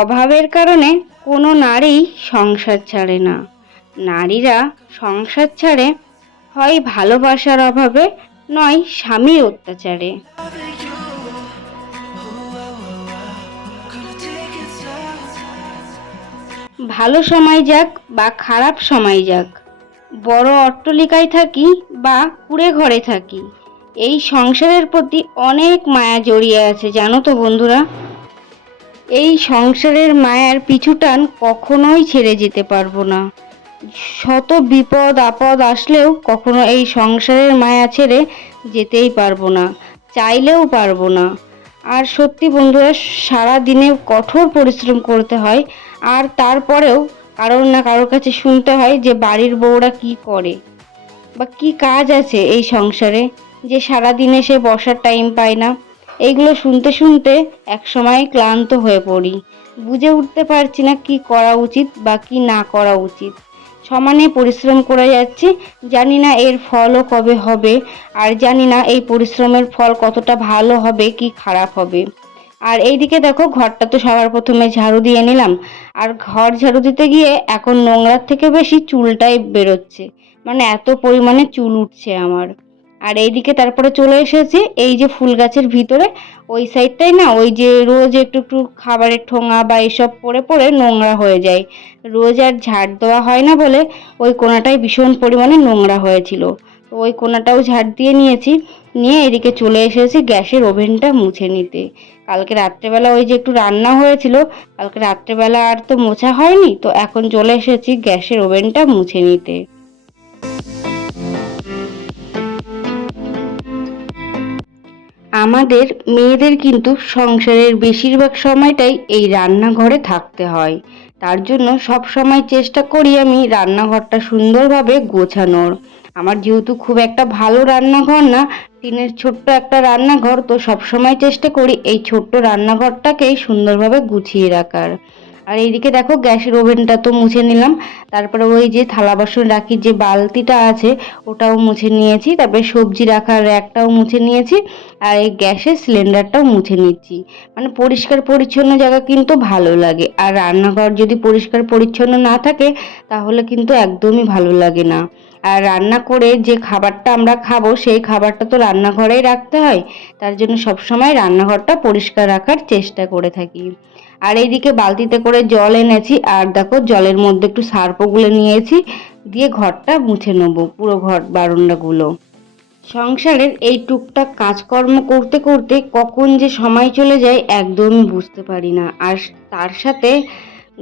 অভাবের কারণে কোনো নারী সংসার ছাড়ে না। নারীরা সংসার ছাড়ে হয় ভালোবাসার অভাবে, নয় স্বামীর অত্যাচারে। ভালো সময় যাক বা খারাপ সময় যাক, বড় অট্টলিকায় থাকি বা কুড়ে ঘরে থাকি, এই সংসারের প্রতি অনেক মায়া জড়িয়ে আছে, জানো তো বন্ধুরা? এই সংসারের মায়ার পিছুটান কখনোই ছেড়ে যেতে পারব না। শত বিপদ, আপদ আসলেও কখনো এই সংসারের মায়া ছেড়ে যেতেই পারব না, চাইলেও পারব না। আর সত্যি বন্ধুরা সারা দিনে কঠোর পরিশ্রম করতে হয়, আর তারপরেও কারোর না কারোর কাছে শুনতে হয় যে বাড়ির বউরা কি করে বা কি কাজ আছে এই সংসারে, যে সারা দিনে সে বসার টাইম পায় না। এইগুলো শুনতে শুনতে একসময় ক্লান্ত হয়ে পড়ি। বুঝে উঠতে পারছি না কি করা উচিত বা কি না করা উচিত। সমানে পরিশ্রম করে যাচ্ছি, জানি না এর ফলও কবে হবে, আর জানি না এই পরিশ্রমের ফল কতটা ভালো হবে, কি খারাপ হবে। আর এইদিকে দেখো, ঘরটা তো সবার প্রথমে ঝাড়ু দিয়ে নিলাম, আর ঘর ঝাড়ু দিতে গিয়ে এখন নোংরার থেকে বেশি চুলটাই বেরোচ্ছে। মানে এত পরিমাণে চুল উঠছে আমার। আর এইদিকে তারপরে চলে এসেছি, এই যে ফুল গাছের ভিতরে, ওই সাইডটাই না, ওই যে রোজ একটু একটু খাবারের ঠোঙা বা এসব পড়ে পড়ে নোংরা হয়ে যায়। রোজ আর ঝাড় দেওয়া হয় না বলে ওই কোনাটাই ভীষণ পরিমাণে নোংরা হয়েছিল। তো ওই কোনাটাও ঝাড় দিয়ে নিয়েছি, নিয়ে এদিকে চলে এসেছি গ্যাসের ওভেনটা মুছে নিতে। কালকে রাত্রেবেলা ওই যে একটু রান্না হয়েছিল, কালকে রাত্রেবেলা আর তো মোছা হয়নি, তো এখন চলে এসেছি গ্যাসের ওভেনটা মুছে নিতে। আমাদের মেয়েদের কিন্তু সংসারের বেশিরভাগ সময়টাই এই রান্নাঘরে থাকতে হয়। তার জন্য সব সময় চেষ্টা করি আমি রান্নাঘরটা সুন্দরভাবে গোছানোর। আমার যেহেতু খুব একটা ভালো রান্নাঘর না, টিনের ছোট্ট একটা রান্নাঘর, তো সব সময় চেষ্টা করি এই ছোট্ট রান্নাঘরটাকেই সুন্দরভাবে গুছিয়ে রাখার। আর এইদিকে দেখো গ্যাসের ওভেনটা তো মুছে নিলাম। তারপরে ওই যে থালা বাসন রাখি যে বালতিটা আছে, ওটাও মুছে নিয়েছি। তারপরে সবজি রাখার র্যাকটাও মুছে নিয়েছি আর এই গ্যাসের সিলিন্ডারটাও মুছে নিচ্ছি। মানে পরিষ্কার পরিচ্ছন্ন জায়গা কিন্তু ভালো লাগে। আর রান্নাঘর যদি পরিষ্কার পরিচ্ছন্ন না থাকে, তাহলে কিন্তু একদমই ভালো লাগে না। আর রান্না করে যে খাবারটা আমরা খাব, সেই খাবারটা তো রান্নাঘরেই রাখতে হয়। তার জন্য সবসময় রান্নাঘরটা পরিষ্কার রাখার চেষ্টা করে থাকি। আর এইদিকে বালতিতে করে জল এনেছি। আর দেখো, জলের মধ্যে একটু সার্পও গুলে নিয়েছি। দিয়ে ঘরটা মুছে নেব, পুরো ঘর, বারান্দাগুলো। সংসারের এই টুকটাক কাজকর্ম করতে করতে কখন যে সময় চলে যায়, একদমই বুঝতে পারি না। আর তার সাথে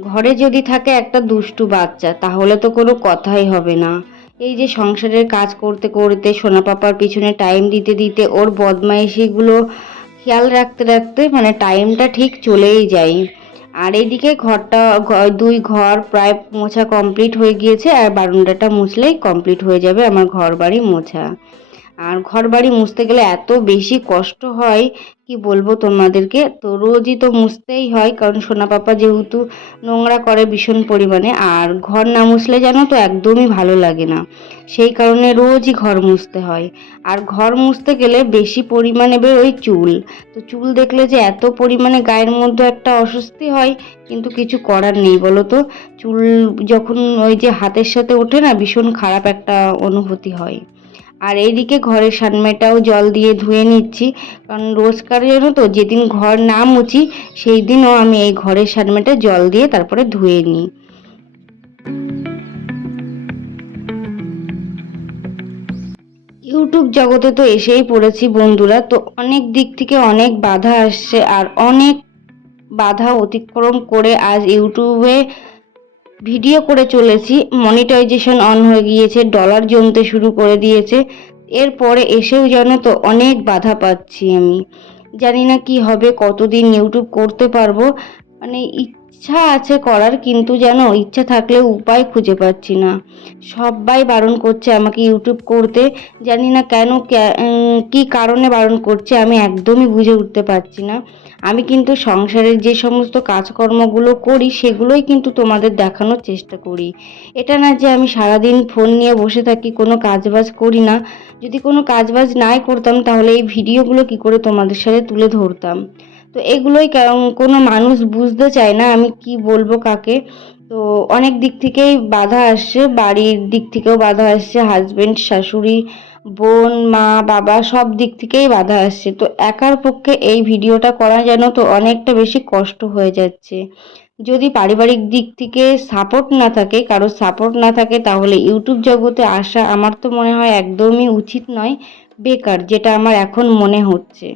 ঘরে যদি থাকে একটা দুষ্টু বাচ্চা, তাহলে তো কোনো কথাই হবে না। এই যে সংসারের কাজ করতে করতে সোনা পাপার পিছনে টাইম দিতে দিতে ওর বদমাইশিগুলো খেয়াল রাখতে রাখতে মানে টাইমটা ঠিক চলেই যায়। আর এইদিকে ঘরটা দুই ঘর প্রায় মোছা কমপ্লিট হয়ে গিয়েছে, আর বারান্দাটা মুছলেই কমপ্লিট হয়ে যাবে আমার ঘর বাড়ি মোছা। আর ঘর বাড়ি মুছতে গেলে এত বেশি কষ্ট হয়, কি বলব তোমাদেরকে? তো রোজই তো মুছতেই হয়, কারণ সোনা পাপা যেহেতু নোংরা করে ভীষণ পরিমাণে, আর ঘর না মুছলে জানো তো একদমই ভালো লাগে না। সেই কারণে রোজই ঘর মুছতে হয়। আর ঘর মুছতে গেলে বেশি পরিমাণে বেরোয় চুল। তো চুল দেখলে যে এত পরিমাণে গায়ের মধ্যে একটা অস্বস্তি হয়, কিন্তু কিছু করার নেই, বলো তো? চুল যখন ওই যে হাতের সাথে ওঠে না, ভীষণ খারাপ একটা অনুভূতি হয়। আর এইদিকে ঘরের সানমেটাও জল দিয়ে ধুয়ে নিচ্ছি। কারণ রোজকার জন্য তো, যেদিন ঘর না মুছি, সেই দিনও আমি এই ঘরের সানমেটা জল দিয়ে তারপরে ধুয়ে নিই। ইউটিউব জগতে তো এসেই পড়েছি বন্ধুরা, তো অনেক দিক থেকে অনেক বাধা আসছে আর অনেক বাধা অতিক্রম করে আজ ইউটিউবে ভিডিও করে চলেছি। মনিটাইজেশন অন হয়ে গিয়েছে, ডলার জমতে শুরু করে দিয়েছে। এরপরে এসেও জানো তো অনেক বাধা পাচ্ছি আমি। জানি না কি হবে, কতদিন ইউটিউব করতে পারব? মানে ইচ্ছা আছে করার, কিন্তু যেন ইচ্ছা থাকলেও উপায় খুঁজে পাচ্ছি না। সবাই বারণ করছে আমাকে ইউটিউব করতে, জানি না কেন কি কারণে বারণ করছে, আমি একদমই বুঝে উঠতে পারছি না। আমি কিন্তু সংসারের যে সমস্ত কাজকর্মগুলো করি, সেগুলোই কিন্তু তোমাদের দেখানোর চেষ্টা করি। এটা না যে আমি সারাদিন ফোন নিয়ে বসে থাকি, কোনো কাজবাজ করি না। যদি কোনো কাজবাজ নাই করতাম, তাহলে এই ভিডিওগুলো কি করে তোমাদের সাথে তুলে ধরতাম? তো এগুলোই কোনো মানুষ বুঝতে চায় না আমি কি বলব কাকে। তো অনেক দিক থেকেই বাধা আসছে, বাড়ির দিক থেকেও বাধা আসছে হাজবেন্ড শাশুড়ি, বোন, মা, বাবা সব দিক থেকেই বাধা আসছে। তো একার পক্ষে এই ভিডিওটা করা যেন তো অনেকটা বেশি কষ্ট হয়ে যাচ্ছে। যদি পারিবারিক দিক থেকে সাপোর্ট না থাকে, কারও সাপোর্ট না থাকে, তাহলে ইউটিউব জগতে আসা আমার তো মনে হয় একদমই উচিত নয়, বেকার, যেটা আমার এখন মনে হচ্ছে।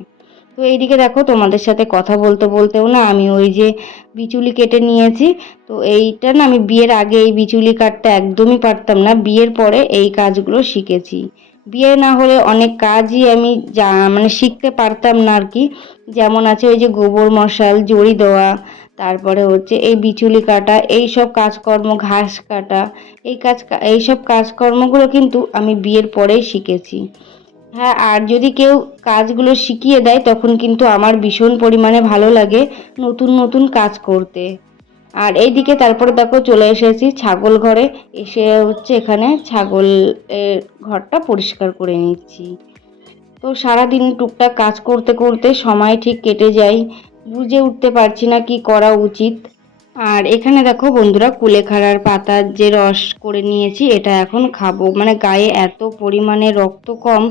তো এইদিকে দেখো, তোমাদের সাথে কথা বলতে বলতেও না আমি ওই যে বিচুলি কেটে নিয়েছি। তো এইটা না আমি বিয়ের আগে এই বিচুলি কাটতে একদমই পারতাম না, বিয়ের পরে এই কাজগুলো শিখেছি। বিয়ে না হলে অনেক কাজই আমি যা মানে শিখতে পারতাম না আর কি। যেমন আছে ওই যে গোবর মশাল, জড়ি দেওয়া, তারপরে হচ্ছে এই বিচুলি কাটা এই সব কাজকর্ম, ঘাস কাটা, এই কাজ এই সব কাজকর্মগুলো কিন্তু আমি বিয়ের পরেই শিখেছি। হ্যাঁ আর যদি কেউ কাজগুলো শিখিয়ে দেয়, তখন কিন্তু আমার ভীষণ পরিমাণে ভালো লাগে নতুন নতুন কাজ করতে। আর এইদিকে তারপরে দেখো চলে এসেছি ছাগল ঘরে। এসে হচ্ছে এখানে ছাগল ঘরটা পরিষ্কার করে নিচ্ছি। তো সারাদিন টুকটাক কাজ করতে করতে সময় ঠিক কেটে যায়। বুঝে উঠতে পারছি না কি করা উচিত। আর এখানে দেখো বন্ধুরা কুলেখাড়ার পাতার যে রস করে নিয়েছি, এটা এখন খাব। মানে গায়ে এত পরিমাণে রক্ত কম,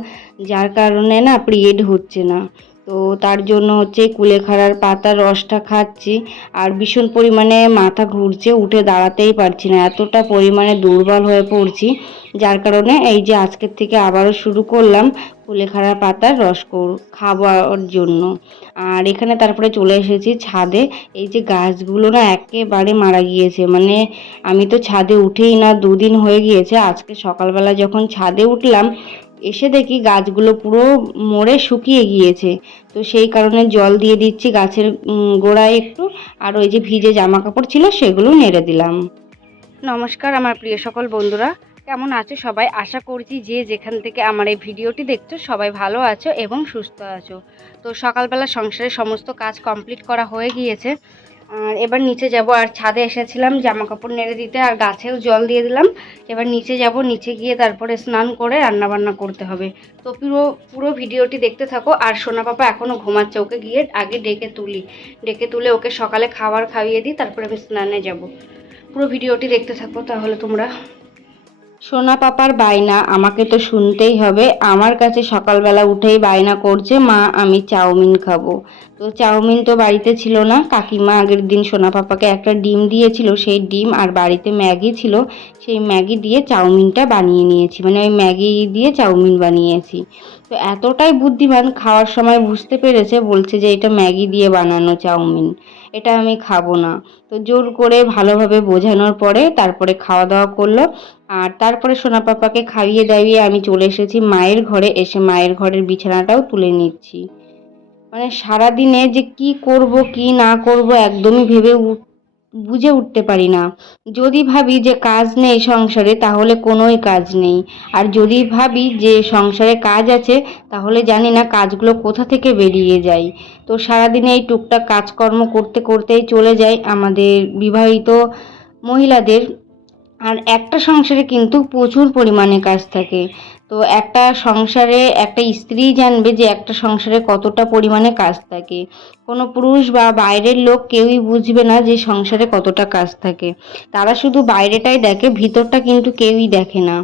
যার কারণে না পিরিয়ড হচ্ছে না। তো তার জন্য হচ্ছে কুলেখাড়ার পাতার রসটা খাচ্ছি। আর ভীষণ পরিমাণে মাথা ঘুরছে, উঠে দাঁড়াতেই পারছি না। এতটা পরিমাণে দুর্বল হয়ে পড়ছি, যার কারণে এই যে আজকের থেকে আবারও শুরু করলাম কুলেখাড়া পাতার রস খাওয়ার জন্য। আর এখানে তারপরে চলে এসেছি ছাদে। এই যে গাছগুলো না একেবারে মারা গিয়েছে মানে আমি তো ছাদে উঠেই না, দুদিন হয়ে গিয়েছে। আজকে সকালবেলা যখন ছাদে উঠলাম এসে দেখি গাছগুলো পুরো মরে শুকিয়ে গিয়েছে। তো সেই কারণে জল দিয়ে দিচ্ছি গাছের গোড়ায় একটু। আর ওই যে ভিজে জামা কাপড় ছিল সেগুলো নেড়ে দিলাম। নমস্কার আমার প্রিয় সকল বন্ধুরা। কেমন আছো সবাই? আশা করছি যে যেখান থেকে আমার এই ভিডিওটি দেখছ সবাই ভালো আছো এবং সুস্থ আছো। তো সকালবেলা সংসারের সমস্ত কাজ কমপ্লিট করা হয়ে গিয়েছে। আর এবার নিচে যাব, আর ছাদে এসেছিলাম জামা কাপড় নেড়ে দিতে, আর গাছেও জল দিয়ে দিলাম। এবার নিচে যাব, নিচে গিয়ে তারপরে স্নান করে রান্না বান্না করতে হবে। তো পুরো পুরো ভিডিওটি দেখতে থাকো, আর সোনা পাপা এখনও ঘুমাচ্ছে, ওকে গিয়ে আগে ডেকে তুলি। ডেকে তুলে ওকে সকালে খাবার খাইয়ে দিই, তারপরে আমি স্নানে যাব। পুরো ভিডিওটি দেখতে থাকো, তাহলে তোমরা সোনা পাপার বায়না, আমাকে তো শুনতেই হবে। আমার কাছে সকালবেলা উঠেই বায়না করছে, মা, আমি চাউমিন খাব। তো চাউমিন তো বাড়িতে ছিল না। কাকিমা আগের দিন সোনা পাপাকে একটা ডিম দিয়েছিল, সেই ডিম আর বাড়িতে ম্যাগি ছিল, সেই ম্যাগি দিয়ে চাউমিনটা বানিয়ে নিয়েছি। মানে ওই ম্যাগি দিয়ে চাউমিন বানিয়েছি। তো এতটাই বুদ্ধিমান, খাওয়ার সময় বুঝতে পেরেছে, বলছে যে এটা ম্যাগি দিয়ে বানানো চাউমিন। এটা আমি খাব না। তো জোর করে ভালোভাবে বোঝানোর পরে তারপরে খাওয়া দাওয়া করল। আর তারপরে সোনা পাপাকে খাইয়ে দাইয়ে আমি চলে এসেছি মায়ের ঘরে। এসে মায়ের ঘরের বিছানাটাও তুলে নিচ্ছি। মানে সারাদিনে যে কি করব, কি না করব একদমই ভেবে বুঝে উঠতে পারি না। যদি ভাবি যে কাজ নেই সংসারে, তাহলে কোনোই কাজ নেই। আর যদি ভাবি যে সংসারে কাজ আছে, তাহলে জানি না কাজগুলো কোথা থেকে বেরিয়ে যায়। তো সারাদিনে এই টুকটাক কাজকর্ম করতে করতেই চলে যায় আমাদের বিবাহিত মহিলাদের। আর একটা সংসারে কিন্তু প্রচুর পরিমাণে কাজ থাকে। তো একটা সংসারে একটা স্ত্রী জানবে যে একটা সংসারে কতটা পরিমাণে কাজ থাকে। কোনো পুরুষ বা বাইরের লোক কেউই বুঝবে না যে সংসারে কতটা কাজ থাকে। তারা শুধু বাইরেটাই দেখে, ভিতরটা কিন্তু কেউই দেখে না।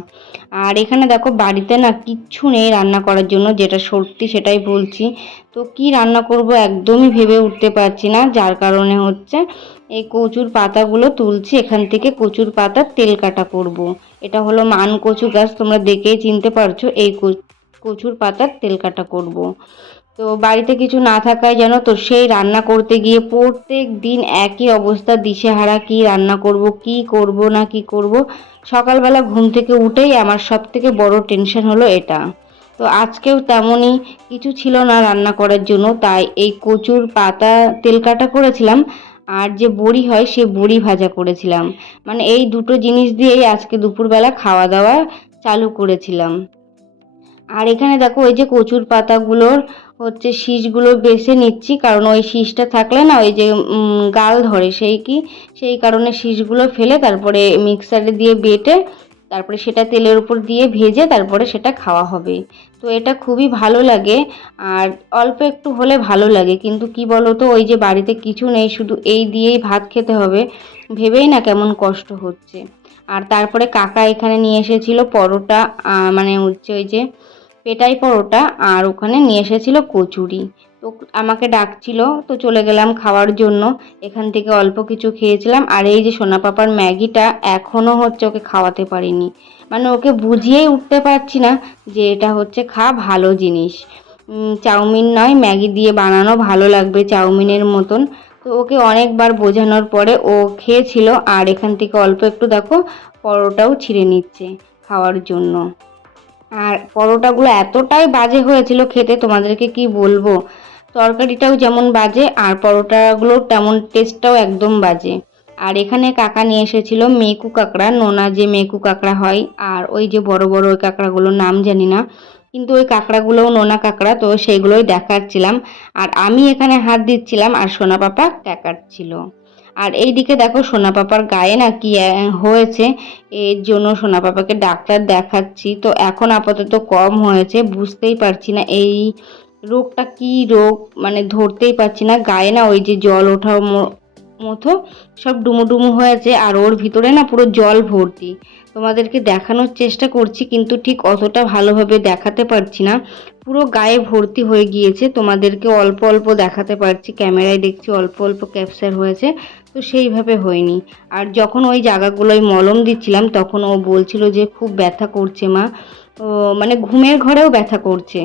আর এখানে দেখো, বাড়িতে না কিচ্ছু নেই রান্না করার জন্য, যেটা সত্যি সেটাই বলছি। তো কি রান্না করব একদমই ভেবে উঠতে পারছি না, যার কারণে হচ্ছে এই কচুর পাতাগুলো তুলছি, এখান থেকে কচুর পাতার তেল কাটা করব। এটা হলো মান কচু গাছ, তোমরা দেখেই চিনতে পারছ, এই কচুর পাতার তেল কাটা করব। তো বাড়িতে কিছু না থাকায় যেন তো সেই রান্না করতে গিয়ে প্রত্যেক দিন একই অবস্থা, দিশেহারা কি রান্না করব, কি করব না কি করব সকালবেলা ঘুম থেকে উঠেই আমার সব থেকে বড় টেনশন হলো এটা তো আজকেও তেমনই কিছু ছিল না রান্না করার জন্য, তাই এই কচুর পাতা তেল কাটা করেছিলাম আর যে বড়ি হয়, সে বড়ি ভাজা করেছিলাম। মানে এই দুটো জিনিস দিয়েই আজকে দুপুরবেলা খাওয়া দাওয়া চালু করেছিলাম। আর এখানে দেখো, ওই যে কচুর পাতাগুলোর হচ্ছে শীষগুলো বেছে নিচ্ছি, কারণ ওই শীষটা থাকলে না, ওই যে গাল ধরে, সেই কি? সেই কারণে শীষগুলো ফেলে তারপরে মিক্সারে দিয়ে বেটে তারপরে সেটা তেলের উপর দিয়ে ভেজে তারপরে সেটা খাওয়া হবে। তো এটা খুবই ভালো লাগে আর অল্প একটু হলে ভালো লাগে। কিন্তু কি বলো তো ওই যে বাড়িতে কিছু নেই, শুধু এই দিয়েই ভাত খেতে হবে। ভেবেই না কেমন কষ্ট হচ্ছে। আর তারপরে কাকা এখানে নিয়ে এসেছিল পরোটা মানে হচ্ছে ওই যে পেটাই পরোটা, আর ওখানে নিয়ে এসেছিল কচুরি। তো আমাকে ডাকছিল, তো চলে গেলাম খাওয়ার জন্য। এখান থেকে অল্প কিছু খেয়েছিলাম, আর এই যে সোনা পাপার ম্যাগিটা এখনও হচ্ছে ওকে খাওয়াতে পারিনি। মানে ওকে বুঝিয়েই উঠতে পারছি না যে এটা হচ্ছে খা, ভালো জিনিস। চাউমিন নয়, ম্যাগি দিয়ে বানানো, ভালো লাগবে চাউমিনের মতন। তো ওকে অনেকবার বোঝানোর পরে ও খেয়েছিল, আর এখান থেকে অল্প একটু দেখো, পরোটাও ছিঁড়ে নিচ্ছে খাওয়ার জন্য। আর পরোটাগুলো এতটাই বাজে হয়েছিল খেতে, তোমাদেরকে কি বলব? তরকারিটাও যেমন বাজে, আর পরোটাগুলোর তেমন টেস্টটাও একদম বাজে। আর এখানে কাকা নিয়ে এসেছিল মেকু কাঁকড়া, নোনা যে মেকু কাঁকড়া হয়, আর ওই যে বড় বড় ওই কাঁকড়াগুলোর নাম জানি না, কিন্তু ওই কাঁকড়াগুলোও নোনা কাঁকড়া, তো সেইগুলোই দেখাচ্ছিলাম। আর আমি এখানে হাত দিচ্ছিলাম, আর সোনা পাপা ক্যাকাচ্ছিল আর এই দিকে দেখো সোনা পাপার গায়ে না কি হয়েছে, এর জন্য সোনা পাপাকে ডাক্তার দেখাচ্ছি। তো এখন আপাতত কম হয়েছে, বুঝতেই পারছি না এই রোগটা কি রোগ? মানে ধরতেই পারছি না। গায়ে না ওই যে জল ওঠার মতো সব ডুমুডুমু হয়েছে আর ওর ভিতরে না পুরো জল ভর্তি। তোমাদেরকে দেখানোর চেষ্টা করছি, কিন্তু ঠিক অতটা ভালোভাবে দেখাতে পারছি না। পুরো গায়ে ভর্তি হয়ে গিয়েছে। তোমাদেরকে অল্প অল্প দেখাতে পারছি। ক্যামেরায় দেখছি অল্প অল্প ক্যাপচার হয়েছে। তো সেইভাবে হয়নি। আর যখন ওই জায়গাগুলোয় মলম দিচ্ছিলাম, তখন ও বলছিল যে খুব ব্যথা করছে মা। মানে ঘুমের ঘরেও ব্যথা করছে।